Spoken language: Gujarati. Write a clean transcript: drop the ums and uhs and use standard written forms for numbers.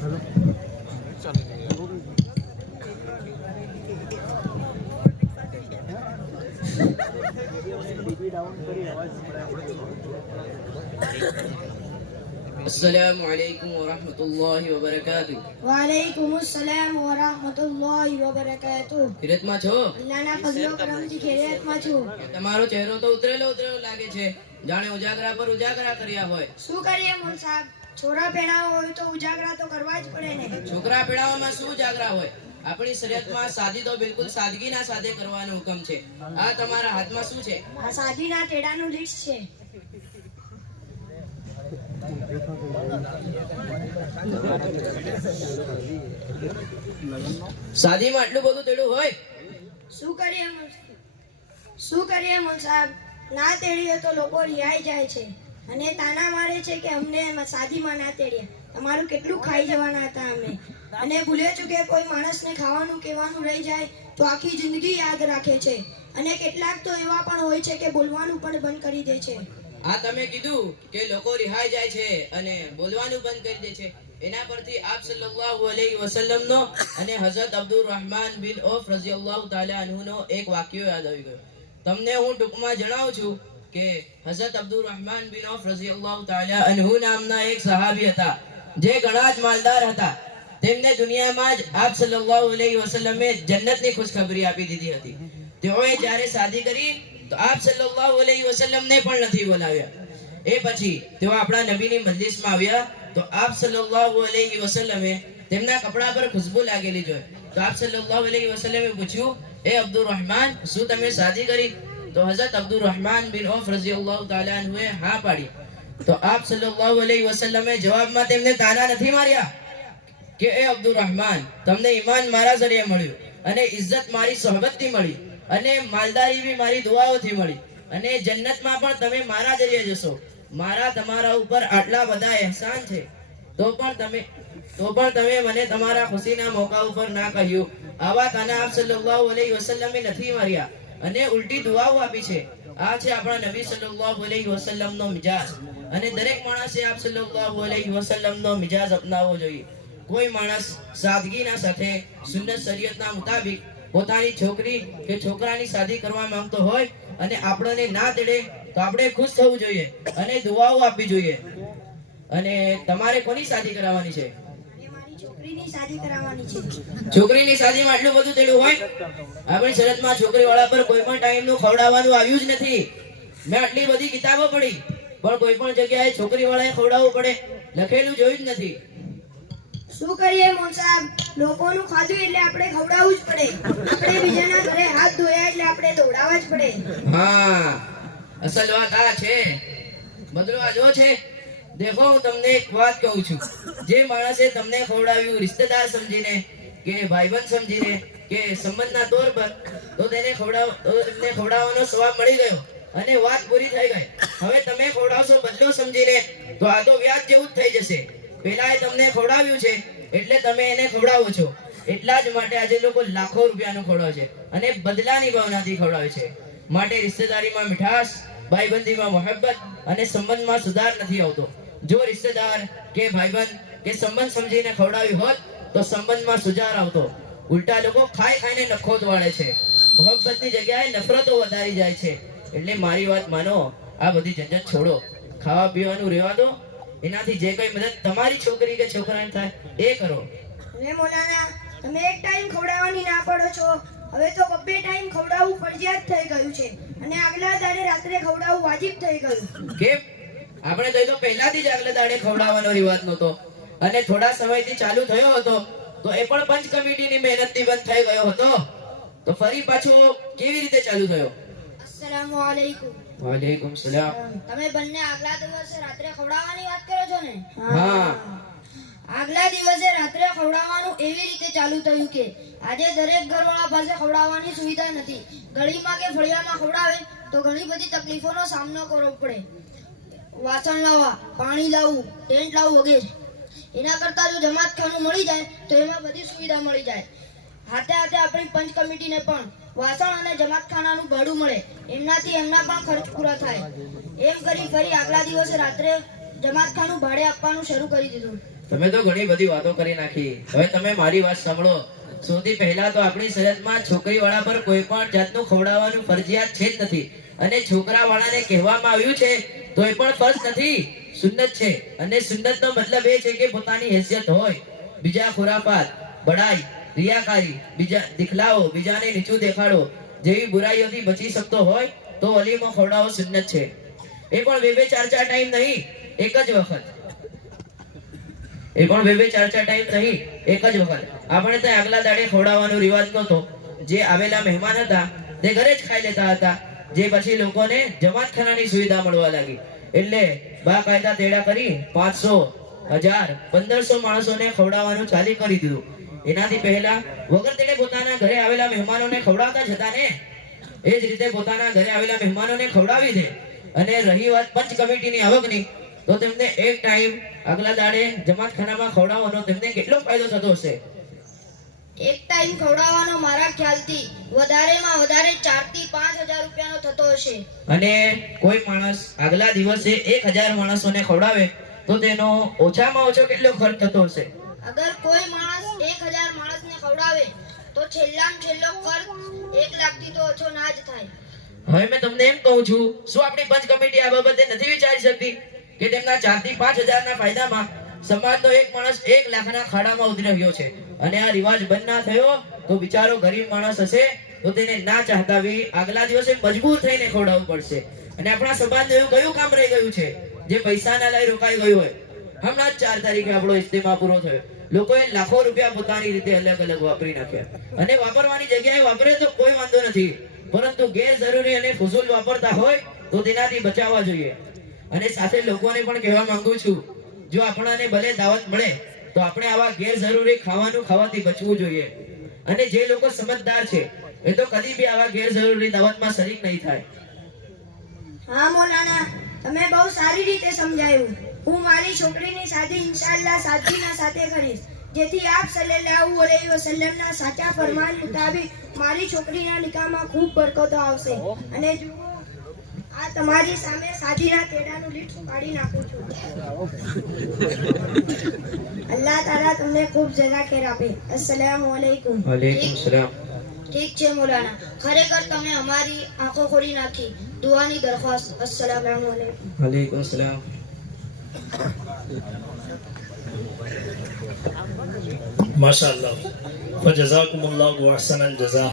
अस्सलामु अलैकुम वरहमतुल्लाहि वबरकातुह। वालेकुम अस्सलाम वरहमतुल्लाहि वबरकातुह। ખૈરિયતમાં છો? અલ્લાહના ફઝલો કરમથી ખૈરિયતમાં છું. તમારો ચહેરો તો ઉતરેલો લાગે છે, જાણે ઉજાગરા પર ઉજાગરા કર્યા હોય. શું કરીએ મોલ સાહેબ, છોરા પેણાવો હોય તો ઉજાગરા તો કરવા જ પડે ને. છોકરા પેડાવામાં શું ઉજાગરા હોય? આપણી શરીયતમાં સાદી તો બિલકુલ સાદગીના સાથે કરવાનો હુકમ છે. આ તમારા હાથમાં શું છે? આ સાદીના તેડાનું લિસ્ટ છે. સાદીમાં આટલું બધું તેડું હોય? શું કરીએ મોલ સાહેબ, ના તેડીએ તો લોકો રિહાઈ જાય છે અને તાના મારે છે કે અમને સાદીમાં ના તેડીએ. તમારું કેટલું ખાઈ જવાના હતા અમે, અને ભૂલે ચૂકે કોઈ માણસને ખાવાનું કહેવાનું રહી જાય તો આખી જિંદગી યાદ રાખે છે, અને કેટલાક તો એવા પણ હોય છે કે બોલવાનું પણ બંધ કરી દે છે. આ તમે કીધું કે લોકો રિહાઈ જાય છે અને બોલવાનું બંધ કરી દે છે, એના પરથી આપ સલ્લલ્લાહુ અલૈહિ વસલ્લમ નો અને હઝરત અબ્દુર રહેમાન બિન ઔફ રઝિયલ્લાહુ તાલા અન્હુ નો એક વાક્યો યાદ આવી ગયો. તમને હું ટૂંકમાં જણાવું છું કે હઝરત અબ્દુર રહેમાન બિન ઔફ રઝિયલ્લાહુ તાલા અન્હુ નામના એક સહાબી હતા, જે ઘણા જ માલદાર હતા. તેમને દુનિયામાં જ આપ સલ્લલ્લાહુ અલૈહિ વસલ્લમે જન્નતની ખુશખબરી આપી દીધી હતી. તેઓએ જ્યારે શાદી કરી તો આપ સલ્લલ્લાહુ અલૈહિ વસલ્લમને પણ નથી બોલાવ્યા. એ પછી તેઓ આપણા નબીની મજલિસમાં આવ્યા તો આપ સલ્લલ્લાહુ અલૈહિ વસલ્લમે તેમના કપડા પર ખુશ્બુ લાગેલી જોઈ. તો આપ સલ્લલ્લાહુ અલૈહિ વસલ્લમે પૂછ્યું, એ અબ્દુર રહેમાન, શું તમે શાદી કરી? તો હઝરત અબ્દુર રહેમાન બિન ઔફ રઝિયલ્લાહુ તાલા અન્હુએ હા પાડી. તો આપ સલ્લલ્લાહુ અલૈહિ વસલ્લમે જવાબમાં તેમને તાના નથી માર્યા કે એ અબ્દુર રહેમાન, તમને ઈમાન મારા ઝરિયે મળ્યું અને ઇજ્જત મારી સોહબતથી મળી અને માલદારી બી મારી દુઆઓથી મળી અને જન્નતમાં પણ તમે મારા જરિયે જશો. મારા તમારા ઉપર આટલા બધા એહસાન છે, તો પણ તમે મને તમારા ખુશીના મોકા ઉપર ના કહ્યું. આવા તાના આપ સલ્લલ્લાહુ અલૈહિ વસલ્લમે નથી માર્યા અને ઉલટી દુઆઓ આપી છે. આ છે આપણા નબી સલ્લલ્લાહુ અલૈહિ વસલ્લમનો મિજાજ, અને દરેક માણસે આપ સલ્લલ્લાહુ અલૈહિ વસલ્લમનો મિજાજ અપનાવવો જોઈએ. કોઈ માણસ સાદગીના સાથે સુન્નત શરીયતના મુતાબિક પોતાની છોકરી કે છોકરાની શાદી કરવા માંગતો હોય અને આપણને ના તેડે તો આપણે ખુશ થવું જોઈએ અને દુઆઓ આપવી જોઈએ. અને તમારે કોની શાદી કરાવવાની છે? છોકરીની શાદી કરાવવાની છે. છોકરીની શાદીમાં આટલું બધું તેડું હોય? આપણી શરતમાં છોકરી વાળા પર કોઈ પણ ટાઈમનું ખવડાવવાનું આવ્યું જ નથી. મેં આટલી બધી કિતાબો પઢી પણ કોઈ પણ જગ્યાએ છોકરી વાળાએ ખવડાવવું પડે લખેલું જોયું જ નથી. શું કરીએ મોલ સાહેબ, લોકોનું ખાધું એટલે આપણે ખવડાવવું જ પડે. આપણે બીજાના ઘરે હાથ ધોયા એટલે આપણે દોડાવવા જ પડે. હા, અસલ વાત આ છે. બદલો આ જો છે. દેખો, હું તમને એક વાત કહું છું. જે માણસે તમને ખવડાવ્યું રિશ્તેદાર સમજીને કે ભાઈબંધ સમજીને કે સંબંધના તોર પર, તો તેને ખવડાવવાનો સવાબ મળી ગયો અને વાત પૂરી થઈ ગઈ. હવે તમે ખવડાવશો બદલો સમજીને તો આ તો વ્યાજ જેવું જ થઈ જશે. પેલાએ તમને ખવડાવ્યું છે એટલે તમે એને ખવડાવો છો. એટલા જ માટે આજે લોકો લાખો રૂપિયાનું ખવડાવે છે અને બદલાની ભાવનાથી ખવડાવે છે. માટે રિશ્તેદારીમાં મીઠાશ, ભાઈબંધીમાં મોહબ્બત અને સંબંધમાં સુધાર નથી આવતો. જો રિશ્તેદાર કે ભાઈબંધ કે સંબંધ સમજીને ખવડાવ્યું હોત તો સંબંધમાં સુધાર આવતો. ઉલટા લોકો ખાઈને નખોત વાળે છે. મોહબ્બતની જગ્યાએ નફરતો વધારી જાય છે. એટલે મારી વાત માનો, આ બધી ઝંઝટ છોડો, ખાવા પીવાનું રહેવા દો. એનાથી જે કઈ મદદ તમારી છોકરી કે છોકરાને થાય એ કરો. અને મોલાના, તમે એક ટાઈમ ખવડાવવાની ના પડો છો, હવે તો બબ્બે ટાઈમ ખવડાવવું ફરજિયાત થઈ ગયું છે અને આગલા દાડે રાત્રે ખવડાવવું વાજિબ થઈ ગયું. કેમ? આપણે તો પહેલાથી જ આગલા દાડે ખવડાવવાનો રિવાજ નહોતો અને થોડા સમયથી ચાલુ થયો હતો તો એ પણ પંચ કમિટીની મહેનતથી બંધ થઈ ગયો હતો. તો ફરી પાછો કેવી રીતે ચાલુ થયો? અસ્સલામુ અલૈકુમ. વાલેકુમ સલામ. તમે બંને આગલા દિવસે રાત્રે ખવડાવવાની વાત કરો છો ને? હા. આગલા દિવસે રાત્રે ખવડાવવાનું એવી રીતે ચાલુ થયું કે આજે દરેક ઘરવાળા પાસે ખવડાવવાની સુવિધા નથી. ગળીમાં કે ફળિયામાં ખવડાવે તો ઘણી બધી તકલીફોનો સામનો કરવો પડે. વાસણ લાવવા, પાણી લાવવું, ટેન્ટ લાવવું વગેરે. એના કરતા જો જમાતખાનું મળી જાય તો એમાં બધી સુવિધા મળી જાય. હાથે હાથે આપણી પંચ કમિટીને પણ વાસણ અને જમાતખાનાનું ભાડું મળે, એમનાથી એમના પણ ખર્ચ પૂરા થાય. એમ કરી ફરી આગલા દિવસે રાત્રે જમાતખાનું ભાડે આપવાનું શરૂ કરી દીધું. તમે તો ઘણી બધી વાતો કરી નાખી. હવે તમે મારી વાત સાંભળો. સૌથી પહેલા તો આપણી શરીયતમાં છોકરીવાળા પર કોઈ પણ જાતનું ખવડાવવાનું ફરજિયાત છે જ નથી. અને છોકરાવાળાને કહેવામાં આવ્યું છે તો એ પણ ફર્જ નથી, સુન્નત છે. અને સુન્નતનો મતલબ એ છે કે પોતાની હેસિયત હોય, બીજા ખુરાફાત, બડાઈ, રિયાકારી, બીજા દિખલાવો, બીજાને નીચું દેખાડો જેવી બુરાઈઓથી બચી શકતો હોય તો વલીમો ખવડાવવો સુન્નત છે. એ પણ બે ચાર ટાઈમ નહીં, એક જ વખત. એ પણ બે ચાર ટાઈમ નહીં, એક જ વખત. આપણે ત્યાં આગલા દાડે ખવડાવવાનો રિવાજ નહોતો. જે આવેલા મહેમાન હતા તે ઘરે જ ખાઈ લેતા હતા. જે પછી લોકોને જમાતખાનાની સુવિધા મળવા લાગી એટલે બાકાયદા તેડા કરી 500, 1000, 1500 માણસોને ખવડાવવાનું ચાલુ કરી દીધું. એનાથી પહેલા વગર તેડે પોતાના ઘરે આવેલા મહેમાનોને ખવડાવતા જ હતા ને. એ જ રીતે પોતાના ઘરે આવેલા મહેમાનોને ખવડાવી દે. અને રહી વાત પંચ કમિટીની આવકની, તો તેમને એક ટાઈમ આગલા દાડે જમાતખાનામાં ખવડાવવાનો તેમને કેટલો ફાયદો થતો હશે? એક ટાઈમ ખવડાવવાનો મારા ખ્યાલથી વધારેમાં વધારે 4 થી 5,000 રૂપિયાનો થતો હશે. અને કોઈ માણસ આગલા દિવસે 1000 માણસોને ખવડાવે તો તેનો ઓછામાં ઓછો કેટલો ખર્ચ થતો હશે? અગર કોઈ માણસ 1000 માણસને ખવડાવે તો છેલ્લામાં છેલ્લો ખર્ચ 1 લાખથી તો ઓછો ના જ થાય. હવે મેં તમને એમ કહું છું, શું આપણી પંચ કમિટી આ બાબતે નથી વિચારી શકતી કે તેમના 4 થી 5,000 ના ફાયદામાં સમાજનો એક માણસ 1 લાખના ખાડામાં ઉતરી રહ્યો છે? અને આ રિવાજ બંધ ના થયો તો બિચારો ગરીબ માણસ હશે તો તેને ના ચાહતા બી આગલા દિવસે મજબૂર થઈને ખવડાવવું પડશે. અને આપણા સમાજનું એવું કયું કામ રહી ગયું છે જે પૈસાના લઈ રોકાઈ ગયું હોય? હમણાં જ 4 તારીખે આપણો ઇજ્તિમા પૂરો થયો. લોકોએ લાખો રૂપિયા પોતાની રીતે અલગ અલગ વાપરી નાખ્યા. અને વાપરવાની જગ્યાએ વાપરે તો કોઈ વાંધો નથી, પરંતુ ગેરજરૂરી અને ફુઝૂલ વાપરતા હોય તો તેનાથી બચાવવા જોઈએ. અને સાથે લોકોને પણ કહેવા માંગુ છું, જો આપણને ભલે દાવત મળે તો આપણે આવા ગેરજરૂરી ખાવાનું ખાવાથી બચવું જોઈએ. અને જે લોકો સમજદાર છે એ તો કદી બી આવા ગેરજરૂરી દાવતમાં શરીક નહીં થાય. હા મૌલાના, તમે બહુ સારી રીતે સમજાયું. હું મારી છોકરીની શાદી ઇન્શાઅલ્લાહ સાદગીના સાથે કરીશ, જેથી આપ સલ્લલ્લાહુ અલૈહિ વસલ્લમના સાચા ફરમાન મુતાબિક મારી છોકરીના નિકાહમાં ખૂબ બરકતો આવશે. અને જુઓ, આ તમારી સામે શાદીના તેડાનું લીટ પાડી નાખું છું. અલ્લાહ તાલા તમને ખૂબ જઝા ખેર આપે. અસ્સલામુ અલૈકુમ. વાલેકુમ સલામ. ઠીક છે મૌલાના, ખરેખર તમે અમારી આંખો ખોલી નાખી. દુઆની દરખાસ્ત. અસ્સલામુ અલૈકુમ. વાલેકુમ સલામ. माशाअल्लाह, फजज़ाकुमुल्लाहु व अहसनल जज़ा।